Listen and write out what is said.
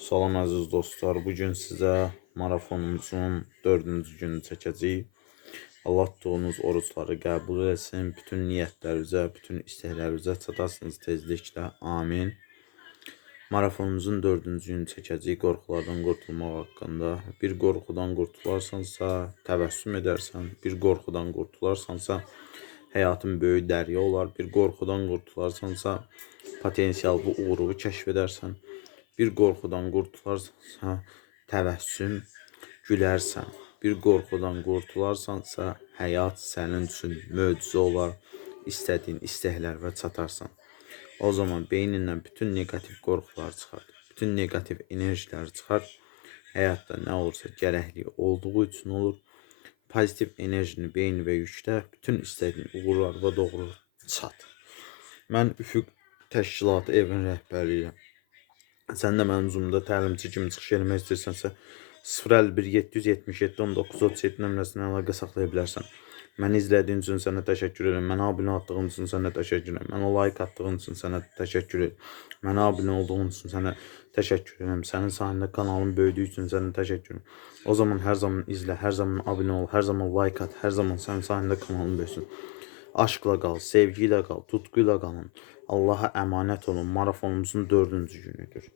Salam əziz dostlar. Bu gün sizə marafonumuzun 4-cü gününü çəkəcəyik. Allah tutduğunuz oruçları qəbul etsin. Bütün niyyətlərinizə, bütün istəklərinizə çatasınız tezliklə. Amin. Marafonumuzun 4-cü gününü çəkəcəyik qorxulardan qurtulmaq haqqında. Bir qorxudan qurtularsansa, təbəssüm edərsən. Bir qorxudan qurtularsansa, həyatın böyük dərya olar. Bir qorxudan qurtularsansa, potensial bu uğuru kəşf edərsən. Bir qorxudan qurtularsansa, təbəssüm gülərsən. Bir qorxudan qurtularsansa, həyat sənin üçün möcüzə olar. İstədiyin istəklərə çatarsan. O zaman beynindən bütün negativ qorxuları çıxart. Bütün negativ enerjiləri çıxart. Həyatda nə olursa gərəkliyi olduğu üçün olur. Pozitiv enerjini beynivə yüklə. Bütün istədiyin uğurlara doğru çat. Mən Üfüq Təşkilatı evin rəhbəriyəm. Sən də mənim Zoom-da təlimçi kimi çıxış eləmək istəyirsənsə 051 777 19 37 nömrəsindən əlaqə saxlaya bilərsən. Məni izlədiyin üçün sənə təşəkkür edirəm. Mənə abunə atdığın üçün sənə təşəkkür edirəm. Mənə like atdığın üçün sənə təşəkkür edirəm. Mənə abunə olduğun üçün sənə təşəkkür edirəm. Sənin sayəndə kanalın böyüdüyü üçün sənə təşəkkür edirəm. O zaman hər zaman izlə, hər zaman abunə ol, hər zaman like at, hər zaman sənin sayəndə kanalın böyüsün. Aşkla qal, sevgi ilə qal, tutqu ilə qalın. Allaha əmanət olun. Marafonumuzun 4-cü günüdür.